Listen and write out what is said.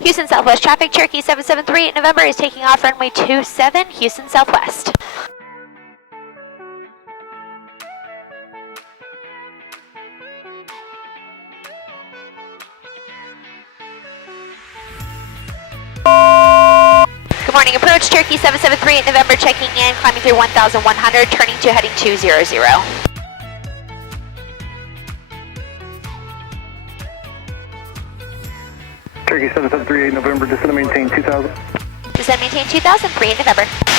Houston Southwest traffic, Cherokee 773 November is taking off runway 27, Houston Southwest. Good morning, approach Cherokee 773 November, checking in, climbing through 1,100, turning to heading 200. Cherokee 7738 November, descend and maintain 2000. Descend, maintain 2000, 38 November.